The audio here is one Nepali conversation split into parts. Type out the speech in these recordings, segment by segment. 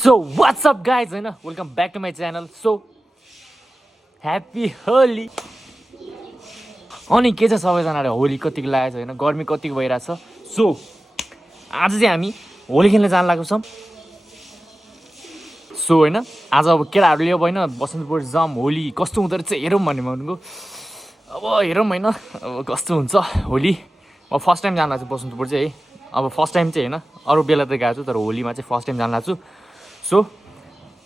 So what's up guys हैन welcome back to my channel so happy Holi. अनि के छ सबैजनाले होली कतिको लागेको छ हैन गर्मी कतिको भइरहेछ। सो आज चाहिँ हामी होली खेल्न जान लागेको छौँ। सो हैन आज अब केटाहरूले अब हैन बसन्तपुर जाम होली कस्तो हुँदो रहेछ हेरौँ भन्ने भनेको। अब हेरौँ हैन अब कस्तो हुन्छ होली। म फर्स्ट टाइम जान लाग्छु बसन्तपुर चाहिँ है। अब फर्स्ट टाइम चाहिँ हैन अरू बेला त गएको छु तर होलीमा चाहिँ फर्स्ट टाइम जान लाग्छु। सो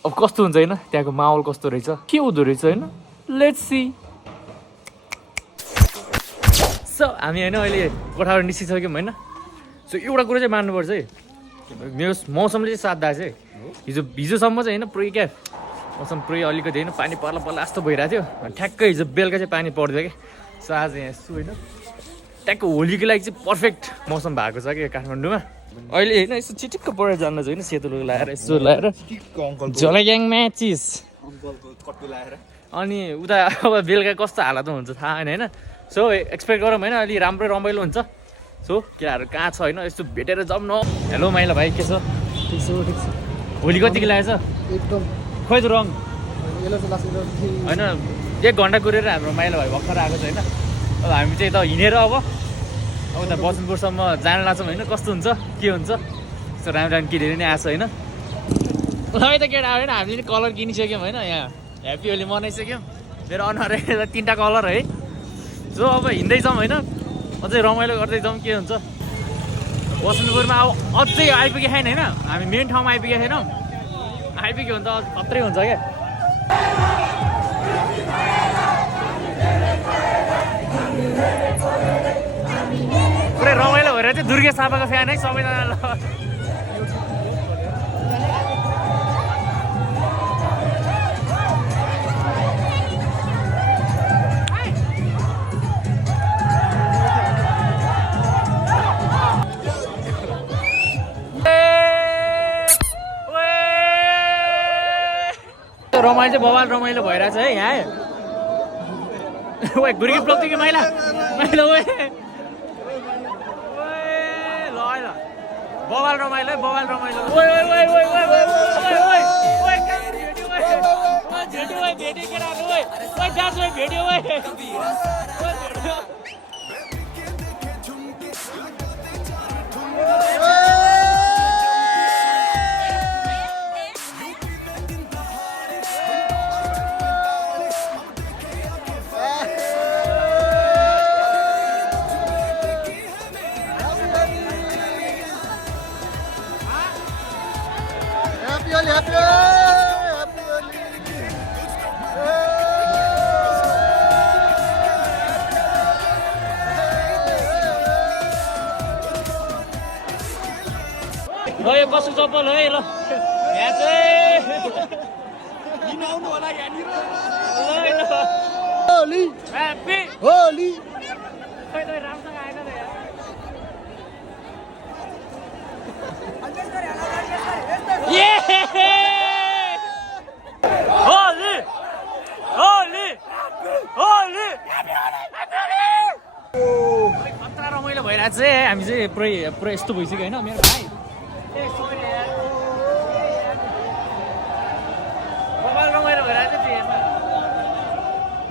अब कस्तो हुन्छ हैन त्यहाँको माहौल कस्तो रहेछ के हुँदो रहेछ हैन लेट्स सी। सो हामी हैन अहिले कोठाबाट निस्किसक्यौँ हैन। सो एउटा कुरा चाहिँ मान्नुपर्छ है मेरो मौसमले चाहिँ साथ दिएछ है। हिजोसम्म चाहिँ हैन पुरै क्या मौसम पुरै अलिकति हैन पानी पर्ला पर्ला जस्तो भइरहेको थियो। ठ्याक्कै हिजो बेलुका चाहिँ पानी पर्दैन क्या। सो आज यहाँ यस्तो हैन ट्याक्कै होलीको लागि चाहिँ पर्फेक्ट मौसम भएको छ क्या काठमाडौँमा। अहिले होइन यसो चिटिक्क परेर जान्न चाहिँ होइन सेतो लुगा लगाएर यसो लगाएर झोलाग्याङ म्याचिस अनि उता अब बेलुका कस्तो हालत हुन्छ थाहा होइन होइन। सो एक्सपेक्ट गरौँ होइन अलि राम्रो रमाइलो हुन्छ। सो केटाहरू कहाँ छ होइन यस्तो भेटेर जाउँ न। हेलो माइला भाइ के छ? ठिक छ ठिक छ। होली कतिको लागेछ एकदम खोइ त रङ होइन 1 घन्टा कुरेर हाम्रो माइला भाइ भर्खर आएको छ होइन। अब हामी चाहिँ त हिँडेर अब उता बसन्तपुरसम्म जान लाग्छौँ होइन कस्तो हुन्छ के हुन्छ। यस्तो राम्रो राम्रो किनेर नै आएको छ होइन। है त केटा होइन हामीले नि कलर किनिसक्यौँ होइन यहाँ ह्याप्पी होली मनाइसक्यौँ। मेरो अनुहार 3टा कलर है। सो अब हिँड्दैछौँ होइन अझै रमाइलो गर्दै जाउँ के हुन्छ। बसन्तपुरमा अब अझै आइपुगेको छैन होइन हामी मेन ठाउँमा आइपुगेको छैनौँ। आइपुग्यो भने त अझ खत्रै हुन्छ क्या। पुरै रमाइलो भएर चाहिँ दुर्गेश थापाको फ्यान है सबैजना। रमाइलो चाहिँ बवाल रमाइलो भइरहेछ है यहाँ। ओ गुर्गी ब्लक कि माइला माइला ओ बवाल रमाइलो है बवाल रमाइलो। ओइ ओइ ओइ ओइ ओइ ओइ ओइ ओइ भेट्यो ओइ भेट्यो के राख्नु ओइ ओइ जास ओइ भेट्यो ओइ यो कसो चप्पल है ल यहाँ चाहिँ किन आउनु होला यहाँनिर होली ह्याप्पी होली। खै त राम्रोसँग आएन त यार। होली होली होली खतरा रमाइलो भइरहेको छ है। हामी चाहिँ पुरै यस्तो भइसक्यो होइन मेरो भाइ। मोबाइल रमाइलो भइरहेको छ त्यसमा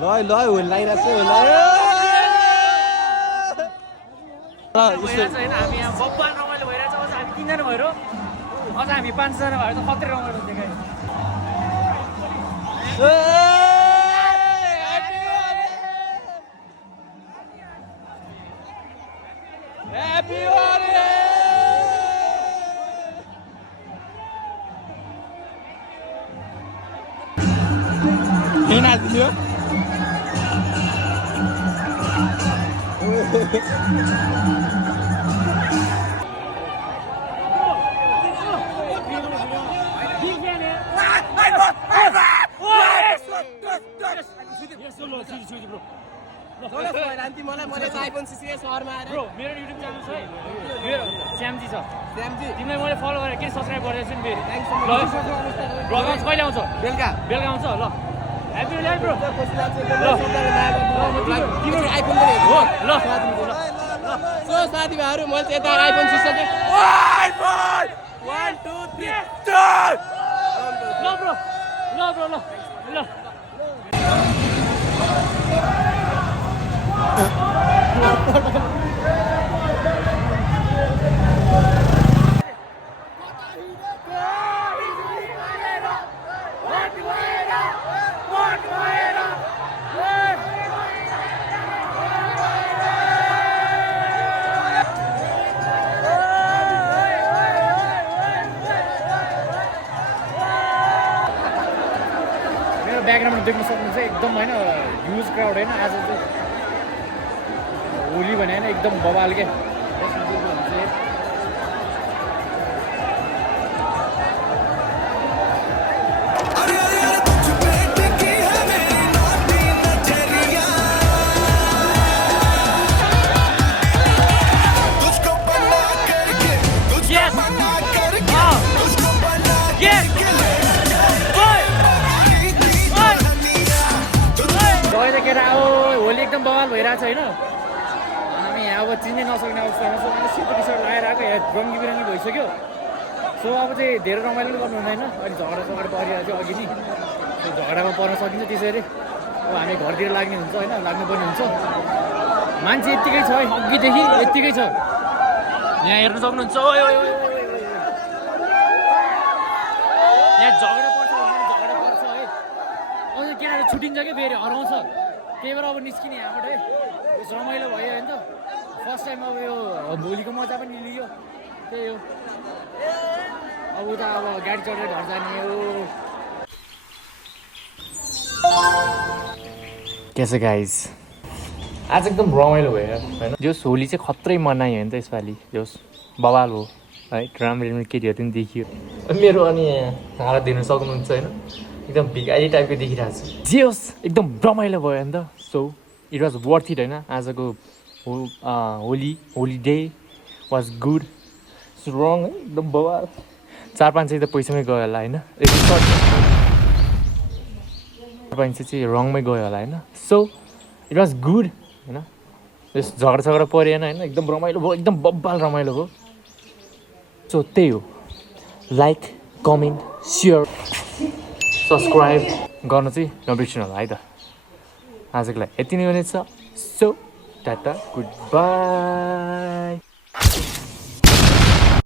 ल होली लागिरहेको छ होइन। हामी यहाँ बब्बाल रमाइलो भइरहेको छ। अझ हामी 3 जना भएर अझ हामी 5 जना भएर त खत्रै रमाइलो हुन्छ क्या। ह्याप्पी होली हालिदियो। मेरो युट्युब च्यानल छ है मेरो श्यामजी छ। तिमीलाई मैले फलो गरेँ के सब्सक्राइब गरिदिएको छु नि फेरि। ब्लग कहिले आउँछ? बेलुका आउँछ ल। Happy Holi bro. तिम्रो आइफोन पनि हो ल। सो साथीभाइहरू मैले चाहिँ यता आइफोन सिक्सकेँ। आइफोन 1 2 3 4 ब्रो ल ब्याकग्राउन्डमा देख्न सक्नुहुन्छ एकदम होइन ह्युज क्राउड होइन आज चाहिँ होली भने होइन एकदम बवाल क्या होली एकदम बवाल भइरहेको छ होइन हामी यहाँ अब चिन्नै नसक्ने अवस्थामा छौँ अनि सेतो टी सर्ट लगाएर आएको यहाँ रङ्गी बिरङ्गी भइसक्यो सो अब चाहिँ धेरै रमाइलो पनि गर्नु हुँदैन अलिक झगडा परिरहेको थियो अघि नि त्यो झगडामा पर्न सकिन्छ त्यसरी अब हामी घरतिर लाग्ने हुन्छ होइन लाग्नुपर्ने हुन्छ मान्छे यत्तिकै छ है अघिदेखि यत्तिकै छ यहाँ हेर्नु सक्नुहुन्छ यहाँ झगडा पर्छ है अझ केटाहरू छुट्टिन्छ क्या फेरि हराउँछ त्यही भएर अब निस्किने यहाँबाट है रमाइलो भयो होइन त फर्स्ट टाइम अब यो भोलिको मजा पनि लियो त्यही हो अब उता अब गाडी चढेर घर जाने हो के छ गाइज आज एकदम रमाइलो भयो होइन जोस् होली चाहिँ खत्रै मनायो होइन त यसपालि जोस् बवाल हो है राम्रो केटीहरू पनि देखियो मेरो अनि हालत दिनु सक्नुहुन्छ होइन एकदम भिगारी टाइपको देखिरहेको छु जे होस् एकदम रमाइलो भयो नि त so it was worth it होइन आजको होलिडे वाज गुड रङ है एकदम बवाल 400-500 त पैसामै गयो होला होइन 400 चाहिँ रङमै गयो होला होइन सो इट वाज गुड होइन यस झगडा परेन होइन एकदम रमाइलो भयो एकदम बब्बाल रमाइलो भयो सो त्यही हो लाइक कमेन्ट सेयर सब्सक्राइब गर्न चाहिँ नबिर्सिनु होला है त आजको लागि यति नै हुनेछ सो टाटा गुड बाई